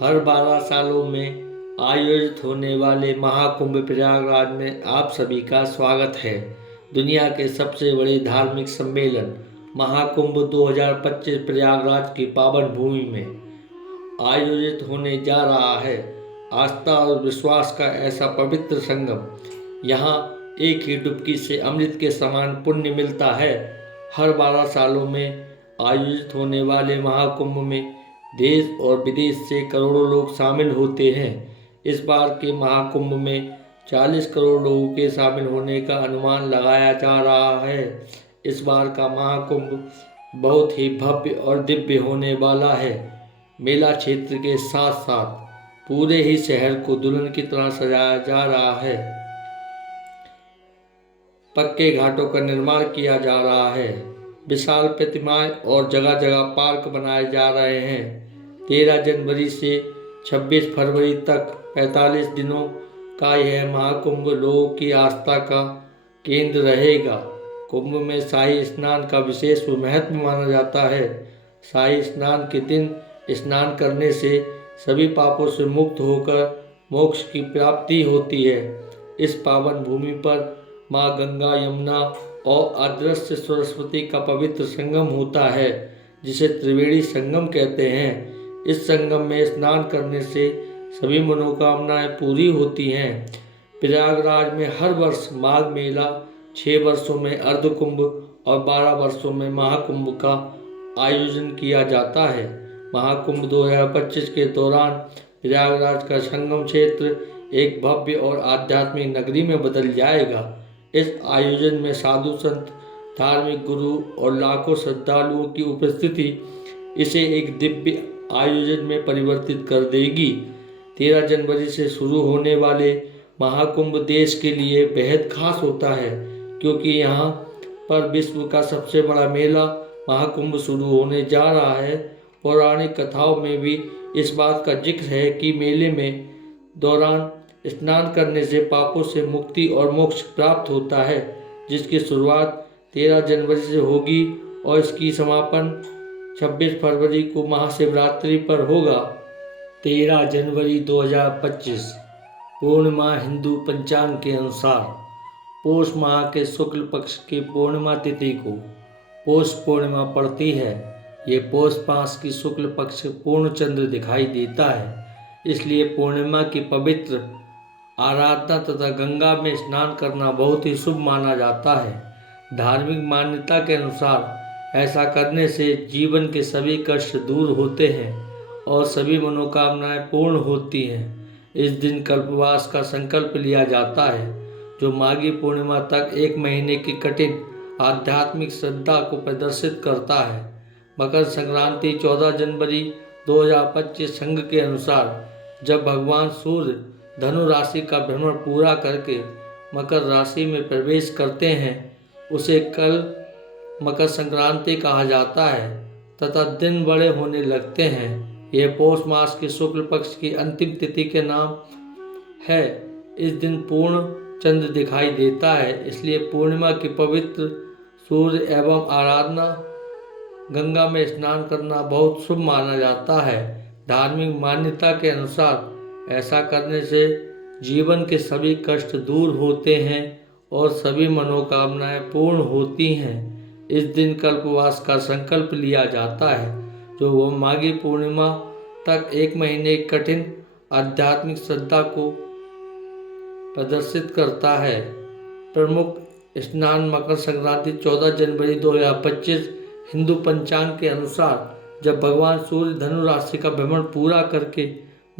हर 12 सालों में आयोजित होने वाले महाकुंभ प्रयागराज में आप सभी का स्वागत है। दुनिया के सबसे बड़े धार्मिक सम्मेलन महाकुंभ 2025 प्रयागराज की पावन भूमि में आयोजित होने जा रहा है। आस्था और विश्वास का ऐसा पवित्र संगम। यहाँ एक ही डुबकी से अमृत के समान पुण्य मिलता है। हर 12 सालों में आयोजित होने वाले महाकुंभ में देश और विदेश से करोड़ों लोग शामिल होते हैं। इस बार के महाकुंभ में 40 करोड़ लोगों के शामिल होने का अनुमान लगाया जा रहा है। इस बार का महाकुंभ बहुत ही भव्य और दिव्य होने वाला है। मेला क्षेत्र के साथ साथ पूरे ही शहर को दुल्हन की तरह सजाया जा रहा है। पक्के घाटों का निर्माण किया जा रहा है। विशाल प्रतिमाएं और जगह जगह पार्क बनाए जा रहे हैं। 13 जनवरी से 26 फरवरी तक 45 दिनों का यह महाकुंभ लोगों की आस्था का केंद्र रहेगा। कुंभ में शाही स्नान का विशेष महत्व माना जाता है। शाही स्नान के दिन स्नान करने से सभी पापों से मुक्त होकर मोक्ष की प्राप्ति होती है। इस पावन भूमि पर माँ गंगा, यमुना और अदृश्य सरस्वती का पवित्र संगम होता है, जिसे त्रिवेणी संगम कहते हैं। इस संगम में स्नान करने से सभी मनोकामनाएं पूरी होती हैं। प्रयागराज में हर वर्ष माघ मेला, 6 वर्षों में अर्धकुंभ और 12 वर्षों में महाकुंभ का आयोजन किया जाता है। महाकुंभ 2025 के दौरान प्रयागराज का संगम क्षेत्र एक भव्य और आध्यात्मिक नगरी में बदल जाएगा। इस आयोजन में साधु संत, धार्मिक गुरु और लाखों श्रद्धालुओं की उपस्थिति इसे एक दिव्य आयोजन में परिवर्तित कर देगी। 13 जनवरी से शुरू होने वाले महाकुंभ देश के लिए बेहद खास होता है, क्योंकि यहाँ पर विश्व का सबसे बड़ा मेला महाकुंभ शुरू होने जा रहा है। पौराणिक कथाओं में भी इस बात का जिक्र है कि मेले में दौरान स्नान करने से पापों से मुक्ति और मोक्ष प्राप्त होता है, जिसकी शुरुआत 13 जनवरी से होगी और इसकी समापन 26 फरवरी को महाशिवरात्रि पर होगा। 13 जनवरी 2025 पूर्णिमा हिंदू पंचांग के अनुसार पौष माह के शुक्ल पक्ष की पूर्णिमा तिथि को पौष पूर्णिमा पड़ती है। ये पौष मास की शुक्ल पक्ष पूर्ण चंद्र दिखाई देता है, इसलिए पूर्णिमा की पवित्र आराधना तथा गंगा में स्नान करना बहुत ही शुभ माना जाता है। धार्मिक मान्यता के अनुसार ऐसा करने से जीवन के सभी कष्ट दूर होते हैं और सभी मनोकामनाएं पूर्ण होती हैं। इस दिन कल्पवास का संकल्प लिया जाता है, जो माघी पूर्णिमा तक 1 महीने की कठिन आध्यात्मिक श्रद्धा को प्रदर्शित करता है। मकर संक्रांति 14 जनवरी 2025 संघ के अनुसार, जब भगवान सूर्य धनु राशि का भ्रमण पूरा करके मकर राशि में प्रवेश करते हैं, उसे कल मकर संक्रांति कहा जाता है तथा दिन बड़े होने लगते हैं। यह पौष मास की शुक्ल पक्ष की अंतिम तिथि के नाम है। इस दिन पूर्ण चंद्र दिखाई देता है, इसलिए पूर्णिमा की पवित्र सूर्य एवं आराधना गंगा में स्नान करना बहुत शुभ माना जाता है। धार्मिक मान्यता के अनुसार ऐसा करने से जीवन के सभी कष्ट दूर होते हैं और सभी मनोकामनाएं पूर्ण होती हैं। इस दिन कल्पवास का संकल्प लिया जाता है, जो वह माघी पूर्णिमा तक 1 महीने कठिन आध्यात्मिक श्रद्धा को प्रदर्शित करता है। प्रमुख स्नान मकर संक्रांति 14 जनवरी 2025 हिंदू पंचांग के अनुसार, जब भगवान सूर्य धनु राशि का भ्रमण पूरा करके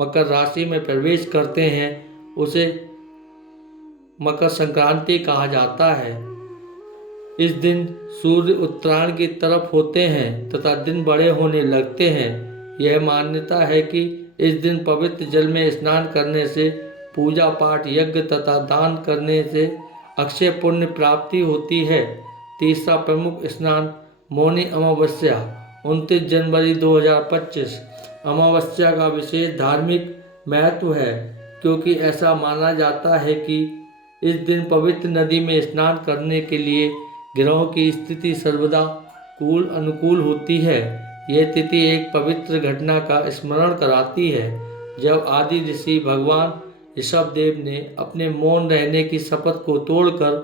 मकर राशि में प्रवेश करते हैं, उसे मकर संक्रांति कहा जाता है। इस दिन सूर्य उत्तरायण की तरफ होते हैं तथा दिन बड़े होने लगते हैं। यह मान्यता है कि इस दिन पवित्र जल में स्नान करने से, पूजा पाठ, यज्ञ तथा दान करने से अक्षय पुण्य प्राप्ति होती है। तीसरा प्रमुख स्नान मौनी अमावस्या 29 जनवरी 2025 अमावस्या का विशेष धार्मिक महत्व है, क्योंकि ऐसा माना जाता है कि इस दिन पवित्र नदी में स्नान करने के लिए ग्रहों की स्थिति सर्वदा अनुकूल होती है। यह तिथि एक पवित्र घटना का स्मरण कराती है जब आदि ऋषि भगवान ऋषभदेव ने अपने मौन रहने की शपथ को तोड़कर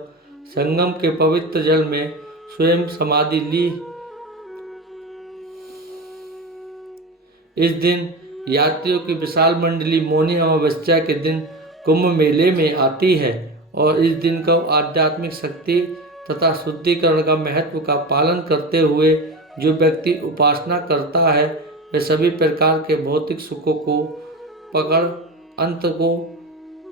संगम के पवित्र जल में स्वयं समाधि ली। इस दिन यात्रियों की विशाल मंडली मौनी अमावस्या के दिन कुंभ मेले में आती है और इस दिन को आध्यात्मिक शक्ति तथा शुद्धिकरण का महत्व का पालन करते हुए जो व्यक्ति उपासना करता है वह सभी प्रकार के भौतिक सुखों को पकड़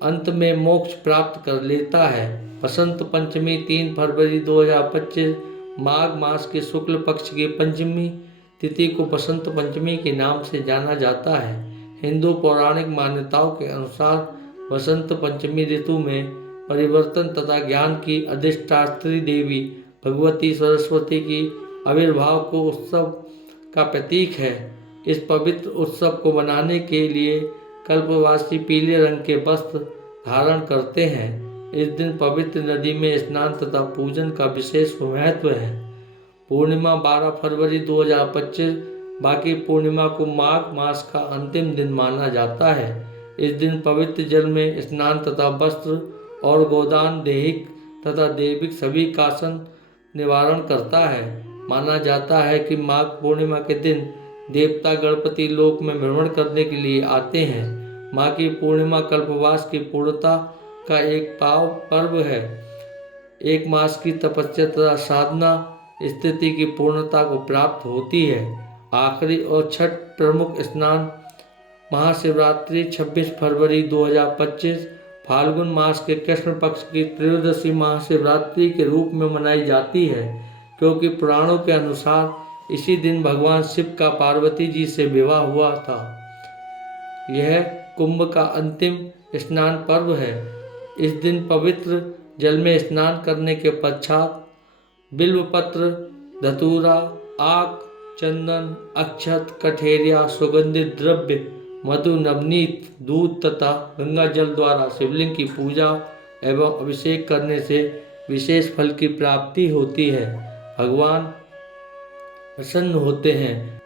अंत में मोक्ष प्राप्त कर लेता है। बसंत पंचमी 3 फरवरी 2025 माघ मास के शुक्ल पक्ष की पंचमी तिथि को बसंत पंचमी के नाम से जाना जाता है। हिंदू पौराणिक मान्यताओं के अनुसार बसंत पंचमी ऋतु में परिवर्तन तथा ज्ञान की अधिष्ठात्री देवी भगवती सरस्वती की आविर्भाव को उत्सव का प्रतीक है। इस पवित्र उत्सव को मनाने के लिए कल्पवासी पीले रंग के वस्त्र धारण करते हैं। इस दिन पवित्र नदी में स्नान तथा पूजन का विशेष महत्व है। पूर्णिमा 12 फरवरी 2025 बाकी पूर्णिमा को माघ मास का अंतिम दिन माना जाता है। इस दिन पवित्र जल में स्नान तथा वस्त्र और गोदान दैहिक तथा दैविक सभी कासन निवारण करता है। माना जाता है कि माघ पूर्णिमा के दिन देवता गणपति लोक में भ्रमण करने के लिए आते हैं। माघ की पूर्णिमा कल्पवास की पूर्णता का एक पर्व है। एक मास की तपस्या तथा साधना स्थिति की पूर्णता को प्राप्त होती है। आखिरी और छठ प्रमुख स्नान महाशिवरात्रि 26 फरवरी 2025 फाल्गुन मास के कृष्ण पक्ष की त्रयोदशी महाशिवरात्रि के रूप में मनाई जाती है, क्योंकि पुराणों के अनुसार इसी दिन भगवान शिव का पार्वती जी से विवाह हुआ था। यह कुंभ का अंतिम स्नान पर्व है। इस दिन पवित्र जल में स्नान करने के पश्चात बिल्वपत्र, धतूरा, आक, चंदन, अक्षत, कठेरिया, सुगंधित द्रव्य, मधु, नवनीत, दूध तथा गंगा जल द्वारा शिवलिंग की पूजा एवं अभिषेक करने से विशेष फल की प्राप्ति होती है। भगवान प्रसन्न होते हैं।